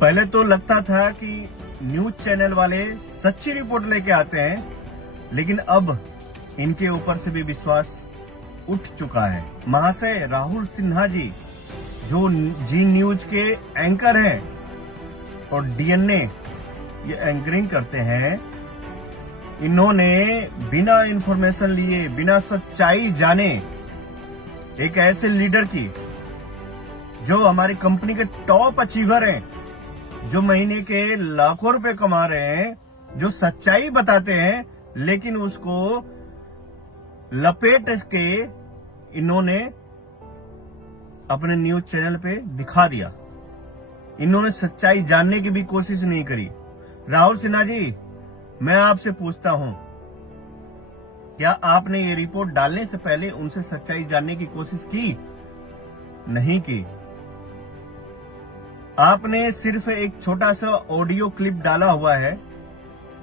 पहले तो लगता था कि न्यूज चैनल वाले सच्ची रिपोर्ट लेके आते हैं, लेकिन अब इनके ऊपर से भी विश्वास उठ चुका है। महाशय राहुल सिन्हा जी, जो जी न्यूज के एंकर हैं और डीएनए ये एंकरिंग करते हैं, इन्होंने बिना इंफॉर्मेशन लिए, बिना सच्चाई जाने एक ऐसे लीडर की, जो हमारी कंपनी के टॉप अचीवर हैं, जो महीने के लाखों रुपए कमा रहे हैं, जो सच्चाई बताते हैं, लेकिन उसको लपेट के इन्होंने अपने न्यूज चैनल पे दिखा दिया। इन्होंने सच्चाई जानने की भी कोशिश नहीं करी। राहुल सिन्हा जी, मैं आपसे पूछता हूं, क्या आपने ये रिपोर्ट डालने से पहले उनसे सच्चाई जानने की कोशिश की? नहीं की। आपने सिर्फ एक छोटा सा ऑडियो क्लिप डाला हुआ है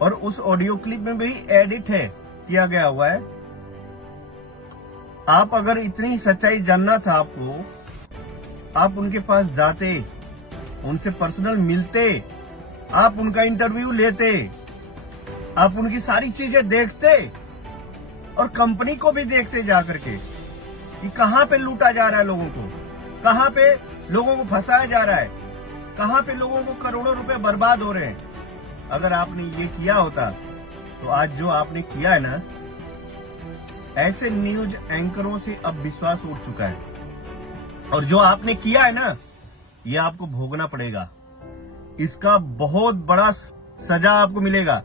और उस ऑडियो क्लिप में भी एडिट है, किया गया हुआ है। आप अगर इतनी सच्चाई जानना था आपको, आप उनके पास जाते, उनसे पर्सनल मिलते, आप उनका इंटरव्यू लेते, आप उनकी सारी चीजें देखते और कंपनी को भी देखते जाकर के कि कहां पे लूटा जा रहा है लोगों को, कहां पे लोगों को फंसाया जा रहा है, कहां पे लोगों को करोड़ों रुपए बर्बाद हो रहे हैं। अगर आपने ये किया होता तो आज जो आपने किया है ना, ऐसे न्यूज एंकरों से अब विश्वास उठ चुका है। और जो आपने किया है ना, ये आपको भोगना पड़ेगा। इसका बहुत बड़ा सजा आपको मिलेगा,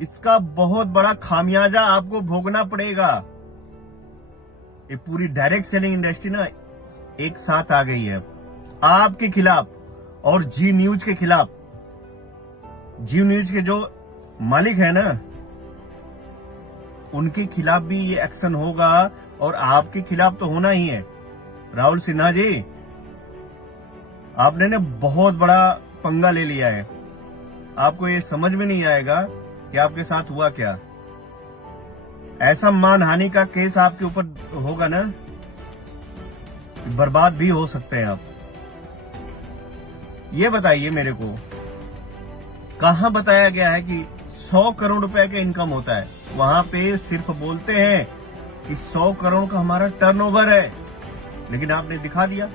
इसका बहुत बड़ा खामियाजा आपको भोगना पड़ेगा। ये पूरी डायरेक्ट सेलिंग इंडस्ट्री ना एक साथ आ गई है आपके खिलाफ और जी न्यूज के खिलाफ। जी न्यूज के जो मालिक है ना, उनके खिलाफ भी ये एक्शन होगा और आपके खिलाफ तो होना ही है। राहुल सिन्हा जी, आपने ने बहुत बड़ा पंगा ले लिया है। आपको ये समझ में नहीं आएगा कि आपके साथ हुआ क्या। ऐसा मानहानि का केस आपके ऊपर होगा ना, बर्बाद भी हो सकते हैं आप। ये बताइए मेरे को, कहां बताया गया है कि 100 करोड़ रुपए का इनकम होता है? वहां पे सिर्फ बोलते हैं कि 100 करोड़ का हमारा टर्नओवर है, लेकिन आपने दिखा दिया।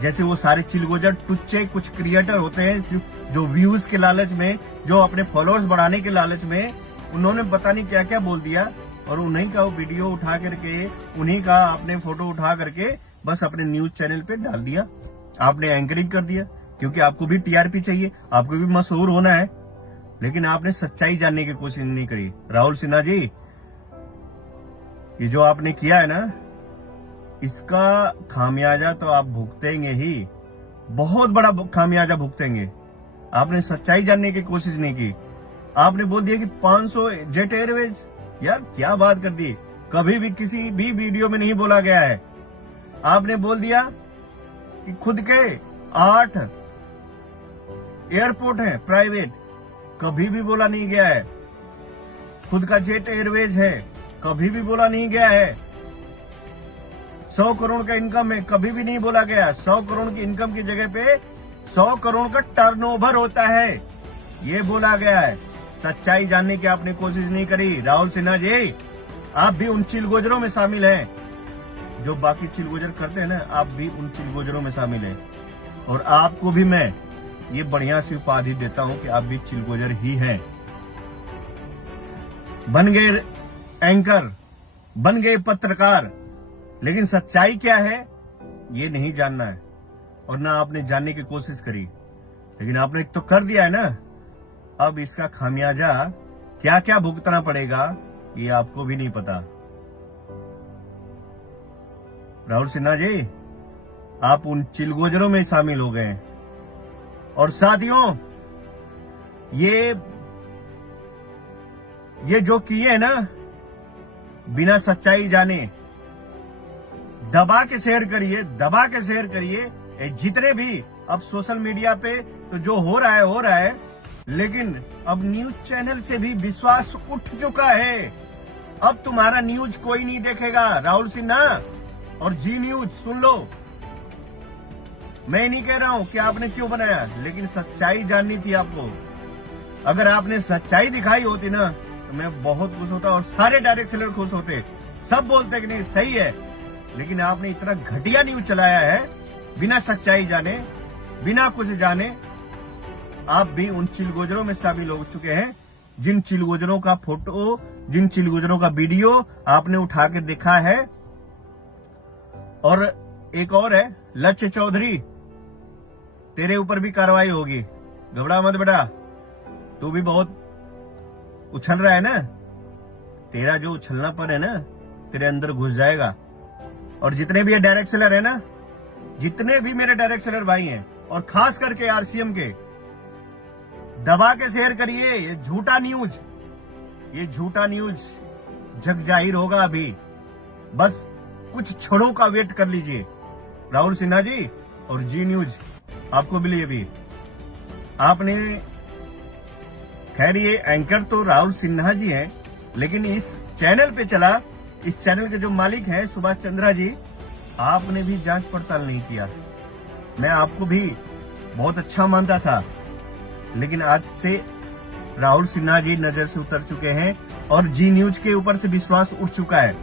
जैसे वो सारे चिलगोजर टुच्चे कुछ क्रिएटर होते हैं जो व्यूज के लालच में, जो अपने फॉलोअर्स बढ़ाने के लालच में, उन्होंने पता नहीं क्या क्या बोल दिया और उन्हीं का वो वीडियो उठा करके, उन्हीं का आपने फोटो उठा करके बस अपने न्यूज चैनल पे डाल दिया। आपने एंकरिंग कर दिया, क्योंकि आपको भी टीआरपी चाहिए, आपको भी मशहूर होना है, लेकिन आपने सच्चाई जानने की कोशिश नहीं करी। राहुल सिन्हा जी, ये जो आपने किया है ना, इसका खामियाजा तो आप भुगतेंगे ही, बहुत बड़ा खामियाजा भुगतेंगे। आपने सच्चाई जानने की कोशिश नहीं की। आपने बोल दिया कि 500 जेट एयरवेज, यार क्या बात कर दी। कभी भी किसी भी वीडियो में नहीं बोला गया है। आपने बोल दिया कि खुद के 8 एयरपोर्ट हैं प्राइवेट, कभी भी बोला नहीं गया है। खुद का जेट एयरवेज है, कभी भी बोला नहीं गया है। 100 करोड़ का इनकम है, कभी भी नहीं बोला गया। 100 करोड़ की इनकम की जगह पे 100 करोड़ का टर्नओवर होता है, ये बोला गया है। सच्चाई जानने की आपने कोशिश नहीं करी। राहुल सिन्हा जी, आप भी उन चिलगोजरों में शामिल हैं जो बाकी चिलगोजर करते हैं ना, आप भी उन चिलगोजरों में शामिल हैं। और आपको भी मैं ये बढ़िया सी उपाधि देता हूं कि आप भी चिलगोजर ही हैं। बन गए एंकर, बन गए पत्रकार, लेकिन सच्चाई क्या है ये नहीं जानना है और ना आपने जानने की कोशिश करी। लेकिन आपने तो कर दिया है ना, अब इसका खामियाजा क्या क्या भुगतना पड़ेगा ये आपको भी नहीं पता। राहुल सिन्हा जी, आप उन चिलगोजरों में शामिल हो गए। और साथियों, ये जो किए ना, बिना सच्चाई जाने, दबा के शेयर करिए, दबा के शेयर करिए। जितने भी अब सोशल मीडिया पे तो जो हो रहा है, लेकिन अब न्यूज चैनल से भी विश्वास उठ चुका है। अब तुम्हारा न्यूज कोई नहीं देखेगा। राहुल सिन्हा और जी न्यूज, सुन लो, मैं नहीं कह रहा हूं कि आपने क्यों बनाया, लेकिन सच्चाई जाननी थी आपको। अगर आपने सच्चाई दिखाई होती ना तो मैं बहुत खुश होता और सारे डायरेक्ट सेलर खुश होते। सब बोलते कि नहीं सही है, लेकिन आपने इतना घटिया न्यूज चलाया है बिना सच्चाई जाने, बिना कुछ जाने। आप भी उन चिलगोजरों में शामिल हो चुके हैं जिन चिलगोजरों का फोटो, जिन चिलगोजरों का वीडियो आपने उठा के देखा है। और एक और है लक्ष्य चौधरी, तेरे ऊपर भी कार्रवाई होगी, घबरा मत बेटा। तू भी बहुत उछल रहा है ना, तेरा जो उछलनापन है ना तेरे अंदर घुस जाएगा। और जितने भी ये डायरेक्ट सेलर है ना, जितने भी मेरे डायरेक्ट सेलर भाई हैं, और खास करके आरसीएम के, दबा के शेयर करिए। ये झूठा न्यूज जग जाहिर होगा अभी। बस कुछ क्षणों का वेट कर लीजिए। राहुल सिन्हा जी और जी न्यूज आपको मिली अभी। आपने, खैर ये एंकर तो राहुल सिन्हा जी हैं, लेकिन इस चैनल पे चला, इस चैनल के जो मालिक हैं सुभाष चंद्रा जी, आपने भी जांच पड़ताल नहीं किया। मैं आपको भी बहुत अच्छा मानता था, लेकिन आज से राहुल सिन्हा जी नजर से उतर चुके हैं और जी न्यूज के ऊपर से विश्वास उठ चुका है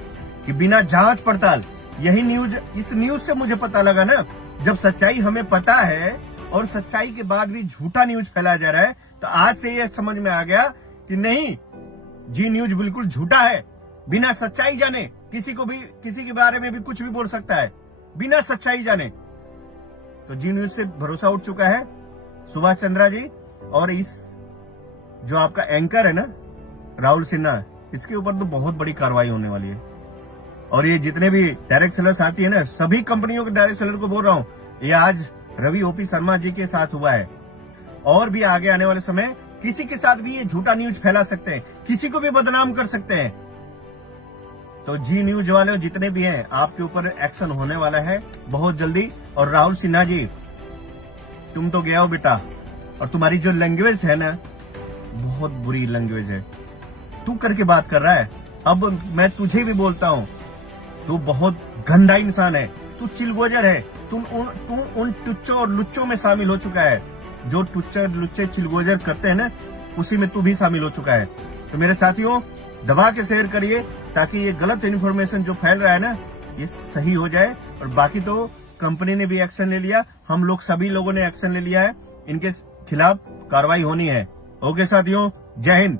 कि बिना जांच पड़ताल, यही न्यूज, इस न्यूज से मुझे पता लगा ना, जब सच्चाई हमें पता है और सच्चाई के बाद भी झूठा न्यूज फैलाया जा रहा है, तो आज से यह समझ में आ गया कि नहीं, जी न्यूज बिल्कुल झूठा है। बिना सच्चाई जाने किसी को भी, किसी के बारे में भी कुछ भी बोल सकता है बिना सच्चाई जाने। तो जी न्यूज से भरोसा उठ चुका है सुभाष चंद्रा जी। और इस जो आपका एंकर है ना राहुल सिन्हा, इसके ऊपर तो बहुत बड़ी कार्रवाई होने वाली है। और ये जितने भी डायरेक्ट सेलर्स आती है ना, सभी कंपनियों के डायरेक्ट सेलर को बोल रहा हूं, ये आज रवि ओपी शर्मा जी के साथ हुआ है। और भी आगे आने वाले समय किसी के साथ भी ये झूठा न्यूज फैला सकते हैं, किसी को भी बदनाम कर सकते हैं। तो जी न्यूज वाले जितने भी हैं, आपके ऊपर एक्शन होने वाला है बहुत जल्दी। और राहुल सिन्हा जी, तुम तो गया हो बेटा, और तुम्हारी जो लैंग्वेज है ना, बहुत बुरी लैंग्वेज है। तू करके बात कर रहा है, अब मैं तुझे भी बोलता हूं, तू बहुत गंदा इंसान है, तू चिलगोजर है। तू उन टुच्चों और लुच्चों में शामिल हो चुका है, जो टुच्चे लुच्चे चिलगोजर करते हैं ना, उसी में तू भी शामिल हो चुका है। तो मेरे साथियों, दबा के शेयर करिए ताकि ये गलत इन्फॉर्मेशन जो फैल रहा है ना, ये सही हो जाए। और बाकी तो कंपनी ने भी एक्शन ले लिया, हम लोग सभी लोगों ने एक्शन ले लिया है, इनके खिलाफ कार्रवाई होनी है। ओके साथियों, जय हिंद।